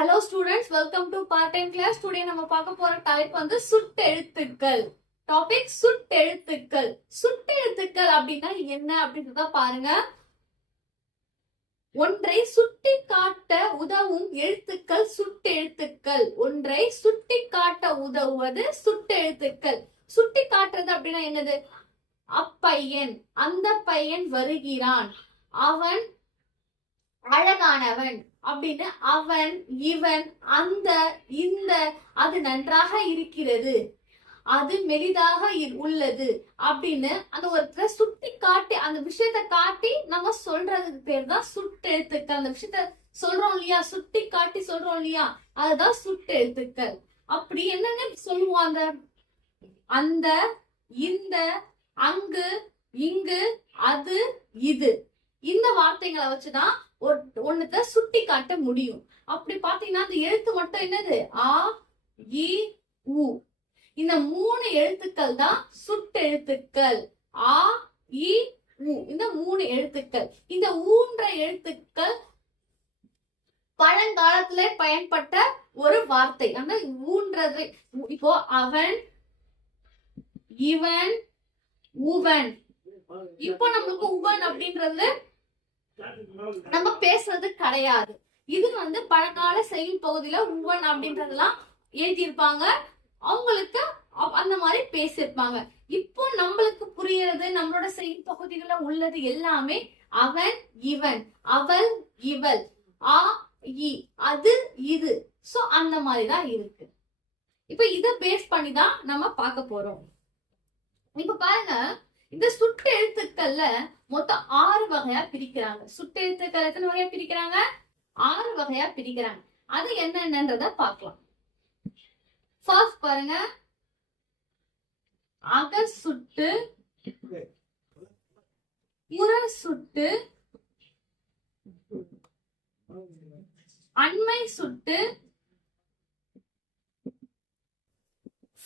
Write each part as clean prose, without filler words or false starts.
Hello students, welcome to part-time class. Today நம்ம பார்க்க போற டாபிக் வந்து சுட்டெழுத்துக்கள். டாபிக் சுட்டெழுத்துக்கள். சுட்டெழுத்துக்கள் அப்படின்னா என்ன அப்படின்றத பாருங்க. ஒன்றை சுட்டி காட்ட உதவும் எழுத்துக்கள் சுட்டெழுத்துக்கள். ஒன்றை சுட்டி காட்ட உதவுவது சுட்டெழுத்துக்கள். சுட்டி காட்டுறது அப்படின்னா என்னது? அப்பையன், அந்த பையன் வருகிறான், அவன் அழகானவன் அப்படின்னு அவன், இவன், அந்த, இந்த, அது நன்றாக இருக்கிறது, அது மெலிதாக உள்ளது அப்படின்னு அந்த ஒரு சுட்டி காட்டி அந்த விஷயத்த காட்டி நம்ம சொல்றதுக்கு பேர் தான் சுட்டெழுத்துக்கள். அந்த விஷயத்த சொல்றோம் இல்லையா, சுட்டி காட்டி சொல்றோம் இல்லையா, அதுதான் சுட்டெழுத்துக்கள். அப்படி என்னன்னு சொல்லுவாங்க? அந்த, இந்த, அங்கு, இங்கு, அது, இது, இந்த வார்த்தைகளை வச்சுதான் ஒண்ணுத்த சுட்டி காட்ட முடியும். அப்படி பாத்தீங்கன்னா அந்த எழுத்து மட்டும் என்னது? ஆ, இ, உ. இந்த மூணு எழுத்துக்கள் தான் சுட்டெழுத்துக்கள். ஆ, இ, உ. இந்த மூணு எழுத்துக்கள். இந்த ஊன்ற எழுத்துக்கள் பழங்காலத்துல பயன்பட்ட ஒரு வார்த்தை. அந்த ஊன்றது இப்போ அவன், இவன், உவன். இப்போ நம்மளுக்கு உவன் அப்படின்றது நம்ம பேசுறது கிடையாது. இது வந்து பழங்கால செய்யும் பகுதியில உவன் அப்படின்றதெல்லாம் எழுதியிருப்பாங்க. அவங்களுக்கு அந்த மாதிரி பேசியிருப்பாங்க. இப்போ நம்மளுக்கு புரியறது, நம்மளோட செய்யும் பகுதிகள உள்ளது எல்லாமே அவன், இவன், அவள், இவள், ஆ, இ, அது, இது. சோ அந்த மாதிரிதான் இருக்கு. இப்ப இத பேஸ் பண்ணி தான் நம்ம பார்க்க போறோம். இப்ப பாருங்க, இந்த சுட்டெழுத்துக்கள்ல மொத்தம் 6 வகையா பிரிக்கிறாங்க. சுட்டெழுத்துக்கள் எத்தனை வகையா பிரிக்கிறாங்க? 6 வகையா பிரிக்கிறாங்க. அது என்னன்றத பார்க்கலாம். ஃபர்ஸ்ட் பாருங்க, அகசுட்டு, புறசுட்டு, அண்மை சுட்டு,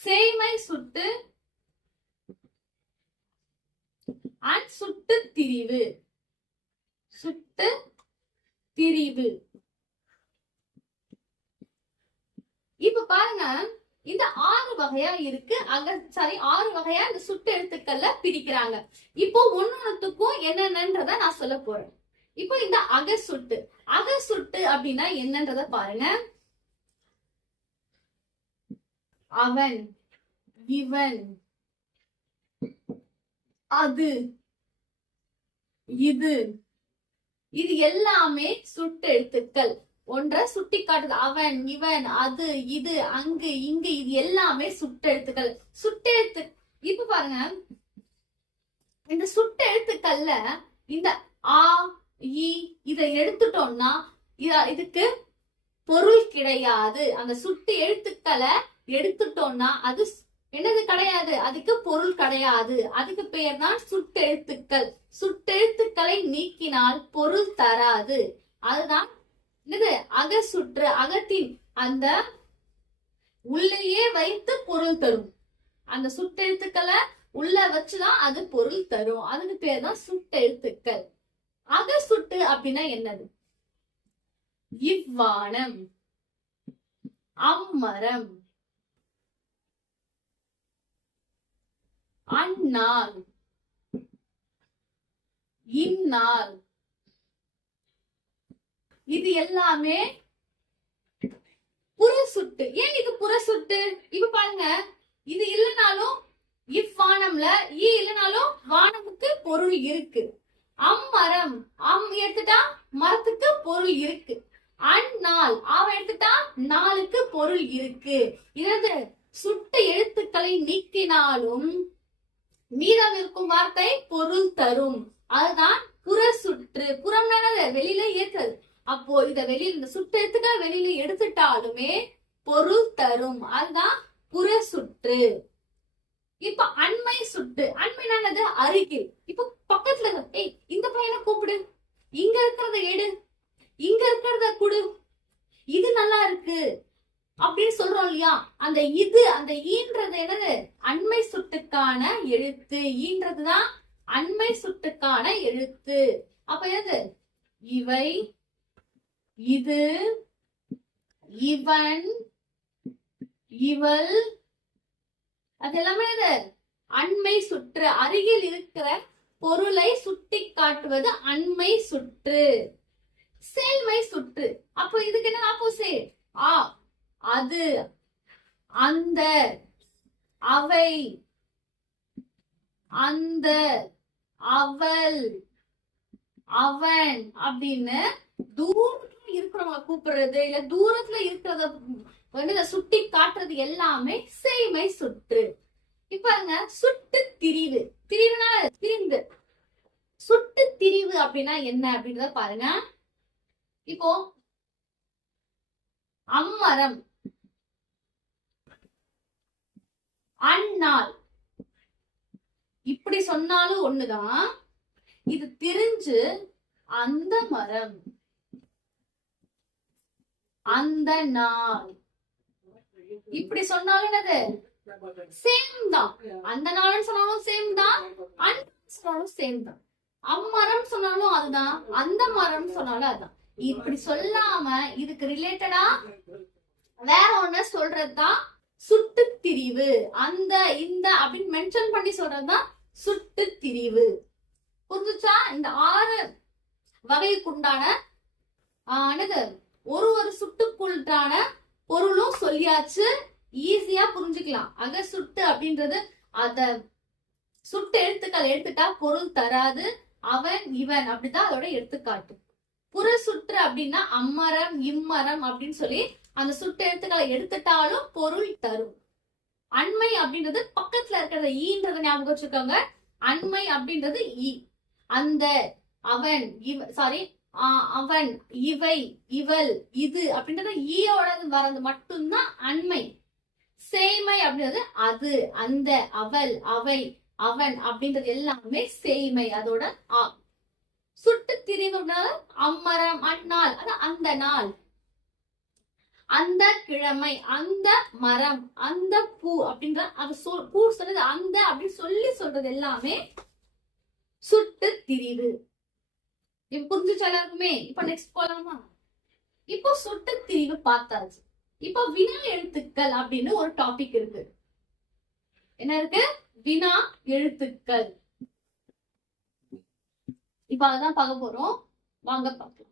சேய்மை சுட்டு, சுட்டு திரிவு. சுட்டு திரிவு. இப்ப பாருங்க, இந்த 6 வகையா இருக்கு. 6 வகையா இந்த சுட்டு எழுத்துக்கள்ல பிரிக்கிறாங்க. இப்போ ஒன்னொன்னுக்கும் என்னென்னன்றத நான் சொல்ல போறேன். இப்போ இந்த அகசுட்டு. அகசுட்டு அப்படின்னா என்னன்றத பாருங்க. அவன், இவன், அது, இது, இது எல்லாமே சுட்டெழுத்துக்கள். ஒன்றை சுட்டி காட்டுது. அவன், இவன், அது, இது, அங்கு, இங்கு, இது எல்லாமே சுட்டெழுத்துக்கள். சுட்டெழுத்து இப்ப பாருங்க, இந்த சுட்டெழுத்துக்கள்ல இந்த ஆ, இ, இதை எடுத்துட்டோம்னா இதுக்கு பொருள் கிடையாது. அந்த சுட்டு எழுத்துக்களை எடுத்துட்டோம்னா அது என்னது கிடையாது, அதுக்கு பொருள் கிடையாது. அதுக்கு பெயர் தான் சுட்டெழுத்துக்கள். சுட்டெழுத்துக்களை நீக்கினால் பொருள் தராது. அதுதான் என்னது? அகசுற்று. அகத்தின் அந்த உள்ளேயே வைத்து பொருள் தரும். அந்த சுட்டெழுத்துக்களை உள்ள வச்சுதான் அது பொருள் தரும். அதுக்கு பேர் தான் சுட்டெழுத்துக்கள். அகசுட்டு அப்படின்னா என்னது? இவ்வானம், அம்மரம், அந்நாள், இந்நாள், இது எல்லாமே புறசுட்டு. ஏன் இது புறசுட்டு? இப்ப பாருங்க, இது இல்லைனாலும் இவ்வானம்ல ஈ இல்லைனாலும் வானமுக்கு பொருள் இருக்கு. அம்மரம், எடுத்துட்டா மரத்துக்கு பொருள் இருக்கு. அந்நாள், எடுத்துட்டா நாளுக்கு பொருள் இருக்கு. இது சுட்ட எழுத்துக்களை நீக்கினாலும் மீதம் இருக்கும் வார்த்தை பொருள் தரும். அதுதான் புறசுற்று. புறம் வெளியில ஏற்றது. அப்போ இத வெளியில இந்த சுட்டு எழுத்துக்கள் வெளியில எடுத்துட்டாலுமே பொருள் தரும். அதுதான் புறசுற்று. இப்ப அண்மை சுட்டு. அண்மைனானது அருகில். இப்ப பக்கத்துல இந்த பையனை கூப்பிடு, இங்க இருக்கிறத எடு, இங்க இருக்கிறத குடு, இது நல்லா இருக்கு அப்படின்னு சொல்றோம் இல்லையா. அந்த இது, அந்த ஈன்றது என்னது? அண்மை சுட்டுக்கான எழுத்து. ஈன்றதுதான் அண்மை சுட்டுக்கான எழுத்து. அப்ப என்னது? இவை, இது, இவன், இவள், அது எல்லாமே அண்மை சுற்று. அருகில் இருக்கிற பொருளை சுட்டி காட்டுவது அண்மை சுற்று. சேய்மை சுற்று. அப்போ இதுக்கு என்ன ஆப்போசிட்? அது, அந்த, அவை, அந்த, அவள், அவன் அப்படின்னு தூரத்துல இருக்கிறவங்க கூப்பிடுறது இல்ல தூரத்துல இருக்கிறத சுட்டி காட்டுறது எல்லாமே சேய்மை சுற்று. இப்ப சுட்டு திரிவு. திரிவுனா திரிந்து. சுட்டு திரிவு அப்படின்னா என்ன அப்படின்றத பாருங்க. இப்போ அம்மரம், அந்நாள் இப்படி சொன்னாலும் ஒண்ணுதான். இது திரிஞ்சு அந்த மரம், அந்த நாள் இப்படி சொன்னாலும் என்னது சேம் தான். அந்த நாள்னு சொன்னாலும் சேம் தான், சொன்னாலும் சேம் தான். அம்மரம் சொன்னாலும் அதுதான், அந்த மரம் சொன்னாலும் அதுதான். இப்படி சொல்லாம இதுக்கு ரிலேட்டடா வேற ஒண்ணு சொல்றதுதான் சுட்டு திரிவு. அந்த, இந்த அப்படின்னு மென்ஷன் பண்ணி சொல்றதுதான் சுட்டு திரிவு. புரிஞ்சுச்சா? இந்த 6 வகைக்குண்டான ஒரு சுட்டுக்குள்ளான பொருளும் சொல்லியாச்சு. ஈஸியா புரிஞ்சுக்கலாம். அக சுட்டு அப்படின்றது அத சுட்டு எழுத்துக்கள் எடுத்துட்டா பொருள் தராது. அவன், இவன் அப்படிதான் அதோட எடுத்துக்காட்டு. புற சுற்று அப்படின்னா அம்மரம், இம்மரம் அப்படின்னு சொல்லி அந்த சுட்டு எழுத்துக்களை எடுத்துட்டாலும் பொருள் தரும். அண்மை அப்படின்றது பக்கத்துல இருக்கிறத ஈன்றத ஞாபகம் வச்சுக்கோங்க. அண்மை அப்படின்றது ஈ. அந்த, அவன், அவன், இவை, இவள், இது அப்படின்றது ஈயோட வரது மட்டும்தான் அண்மை. சேய்மை அப்படின்றது அது, அந்த, அவள், அவை, அவன் அப்படின்றது எல்லாமே சேய்மை. அதோட சுட்டு திரிவு அம்மரம், அந்நாள், அந்த நாள், அந்த கிழமை, அந்த மரம், அந்த பூ அப்படின்ற பூ சொல்றது அந்த அப்படின்னு சொல்றது எல்லாமே சுட்டு திரிவு. இப்ப புரிஞ்சுச்சு எல்லாருக்குமே? இப்ப நெக்ஸ்ட் போலாமா? இப்போ சுட்டு திரிவு பார்த்தாச்சு. இப்போ வினா எழுத்துக்கள் அப்படின்னு ஒரு டாபிக் இருக்கு. என்ன இருக்கு? வினா எழுத்துக்கள். இப்ப அதான் பார்க்க போறோம். வாங்க பார்க்கலாம்.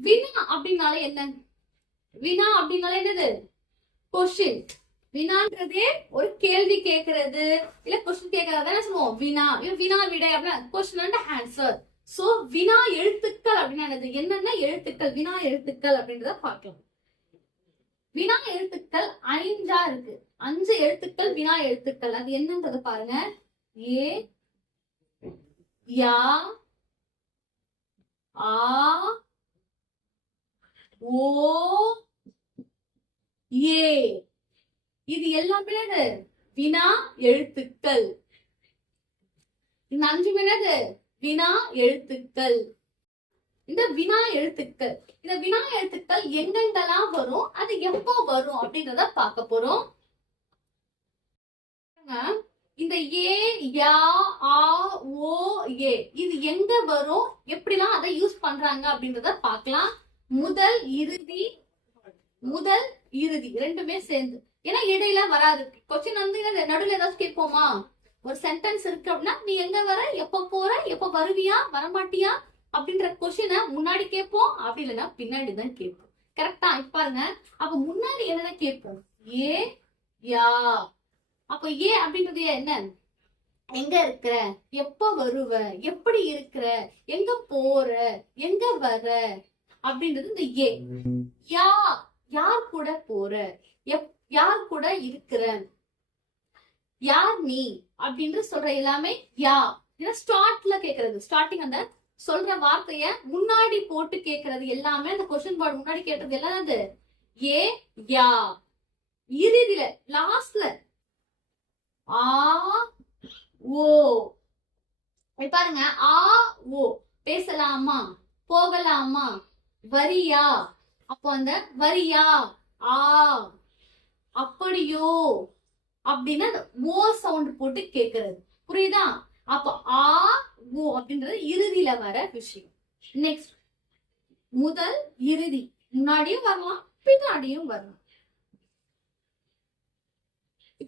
வினா அப்படின்னாலே என்ன? வினா அப்படின்னாலே என்னது? கொஸ்டின். வினான்றதே ஒரு கேள்வி கேட்கறது இல்ல கொஸ்டின் கேட்கறத சொல்லுவோம் வினா. வினா விடை அப்படின்னா கொஸ்டின் அண்ட் ஆன்சர். சோ வினா எழுத்துக்கள் அப்படின்னா என்னென்ன எழுத்துக்கள்? வினா எழுத்துக்கள் அப்படின்றத பார்க்கலாம். வினா எழுத்துக்கள் 5 இருக்கு. 5 எழுத்துக்கள் வினா எழுத்துக்கள். அது என்னன்றது பாருங்க. ஏ, யா, ஆ, ஓ, ஏ. இது எல்லாமே வினா எழுத்துக்கள். இந்த 5 வினா எழுத்துக்கள். இந்த வினா எழுத்துக்கள், இந்த வினா எழுத்துக்கள் எங்கெங்கெல்லாம் வரும், அது எப்போ வரும் அப்படின்றத பார்க்க போறோம். இந்த ஏ, யா, ஆ, ஓ, ஏ இது எங்க வரும், எப்படிலாம் அதை யூஸ் பண்றாங்க அப்படின்றத பார்க்கலாம். முதல், இறுதி ரெண்டுமே சேர்ந்து. ஏன்னா இடையில வராது. கொஸ்டின் நடுவில் ஏதாச்சும் கேட்போமா? ஒரு சென்டென்ஸ் இருக்கு அப்படின்னா நீ எங்க வர, எப்ப போற, எப்ப வருவியா, வரமாட்டியா அப்படின்ற கொஸ்டினை முன்னாடி கேட்போம். அப்படி இல்லைன்னா பின்னாடிதான் கேட்போம். கரெக்டா? பாருங்க. அப்ப முன்னாடி என்னென்ன கேட்போம்? ஏ, யா. அப்ப ஏ அப்படின்றது என்ன? எங்க இருக்கிற, எப்ப வருவ, எப்படி இருக்கிற, எங்க போற, எங்க வர அப்படின்றது இந்த ஏ. யா, யார் கூட போற, யார் கூட இருக்கிற, யார் நீ அப்படின்னு சொல்ற எல்லாமே யா. ஸ்டார்ட்ல கேக்குறது, ஸ்டார்டிங் அந்த சொல்ற வார்த்தைய முன்னாடி போட்டு கேக்குறது எல்லாமே அந்த கொஸ்டின் போர்டு முன்னாடி கேட்டது எல்லாம் அது ஏ, யா. இறுதியில லாஸ்ட்ல ஆ, ஓ. பாருங்க, ஆ, ஓ. பேசலாமா, போகலாமா, வரியா. அப்போ அந்த வரியா, ஆ, அப்படியோ, அப்படின்னா அந்த ஓ சவுண்ட் போட்டு கேக்குறது. புரியுதா? அப்ப ஆ ஓ அப்படின்றது இறுதியில வர விஷயம். நெக்ஸ்ட், முதல் இறுதி முன்னாடியும் வரலாம் பின்னாடியும் வரலாம்.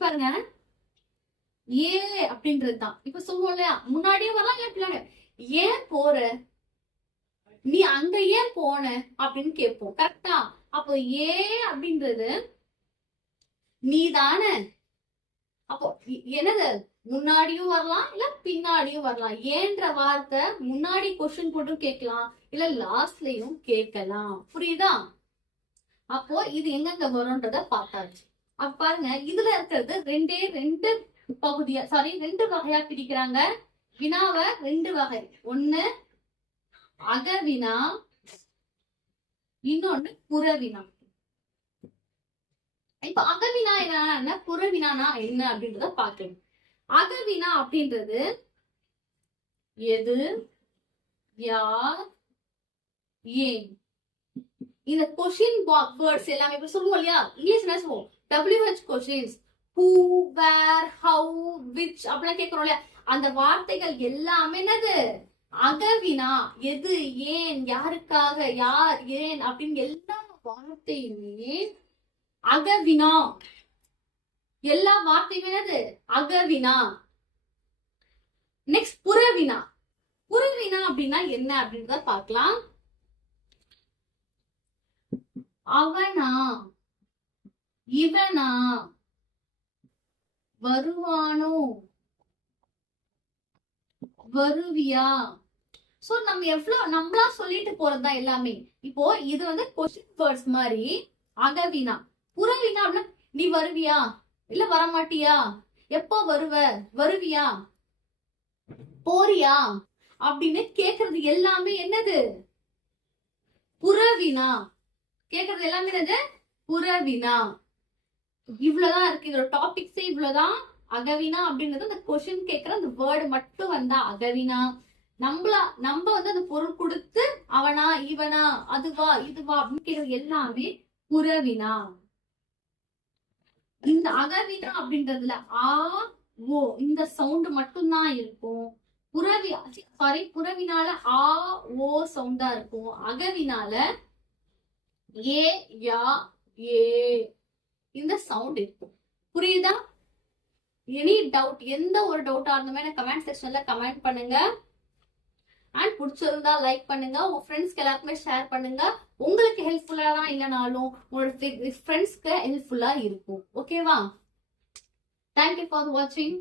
பாருங்க, ஏ அப்படின்றது தான். இப்ப சொல்லுவோம் இல்லையா, முன்னாடியும் வரலாம் ஏன் பின்னாடி. ஏன் போற, நீ அங்க ஏன் போன அப்படின்னு கேட்போம். கரெக்டா? அப்போ ஏ அப்படின்றது நீ தானே. அப்போ என்னது, முன்னாடியும் வரலாம் இல்ல பின்னாடியும் வரலாம். ஏன்ற வார்த்தை முன்னாடி கொஸ்டின் போட்டும் கேட்கலாம் இல்ல லாஸ்ட்லயும் கேட்கலாம். புரியுதா? அப்போ இது எங்கெங்க வரும்ன்றத பார்த்தாச்சு. அப்ப பாருங்க, இதுல இருக்கிறது ரெண்டு பகுதியா, சாரி 2 வகையா பிரிக்கிறாங்க. வினாவை 2 வகை. ஒண்ணு அகவினா, இன்னொன்னு புறவினா. இப்ப அகவினா என்ன, புறவினானா என்ன அப்படின்றத பாக்கணும். அகவினா அப்படின்றது எது, யார், ஏன். இந்த கொஸ்டின் வேர்ட்ஸ் எல்லாமே இப்ப சொல்லுவோம் இல்லையா, இங்கிலீஷ் என்ன சொல்லுவோம், WH questions, who, where, how, which அப்படிலாம் கேட்கிறோம் இல்லையா, அந்த வார்த்தைகள் எல்லாமே என்னது, அகவினா. எது, ஏன், யாருக்காக, யார், ஏன் அப்படின்னு எல்லா வார்த்தையுமே அகவினா. எல்லா வார்த்தையுமே என்னது, அகவினா. நெக்ஸ்ட் புறவினா. புறவினா அப்படின்னா என்ன அப்படின்றத பார்க்கலாம். அவனா, இவனா, வருவானோ, வருவியா. சோ நம்ம எவ்வளவு நம்மளா சொல்லிட்டு போறதுதான் எல்லாமே. இப்போ இது வந்து கொஸ்டின் வேர்ட்ஸ் மாதிரி அகவினா. புறவினா அப்படின்னா நீ வருவியா இல்ல வரமாட்டியா, எப்போ வருவ, வருவியா, போறியா அப்படின்னு கேக்குறது எல்லாமே என்னது, புறவினா. கேக்குறது எல்லாமே என்னது, புறவினா. இவ்வளவுதான் இருக்கு, இதோட டாபிக்ஸே இவ்வளவுதான். அகவினா அப்படின்றது அந்த கொஸ்டின் கேட்கிற அந்த வேர்டு மட்டும் வந்தா அகவினா. நம்ம வந்து அந்த பொருள் கொடுத்து அவனா, இவனா, அதுவா, இதுவா அப்படின்னு கேக்குறது எல்லாமே புறவினா. இந்த அகவினா அப்படின்றதுல ஆ ஓ இந்த சவுண்ட் மட்டும்தான் இருக்கும். புறவினால ஆ ஓ சவுண்டா இருக்கும். அகவினால ஏ யா ஏ இந்த சவுண்ட் இருக்கும். புரியுதா? எனி டவுட், எந்த ஒரு டவுட்டா இருந்துமே எனக்கு கமெண்ட் செக்ஷன்ல கமெண்ட் பண்ணுங்க. அண்ட் பிடிச்சிருந்தா லைக் பண்ணுங்க, உங்க ஃப்ரெண்ட்ஸ்க்கு எல்லாருக்குமே ஷேர் பண்ணுங்க. உங்களுக்கு ஹெல்ப்ஃபுல்லா தான் இல்லைனாலும் உங்களோட ஃப்ரெண்ட்ஸ்க்கு ஹெல்ப்ஃபுல்லா இருக்கும். ஓகேவா? தேங்க்யூ ஃபார் வாட்சிங்.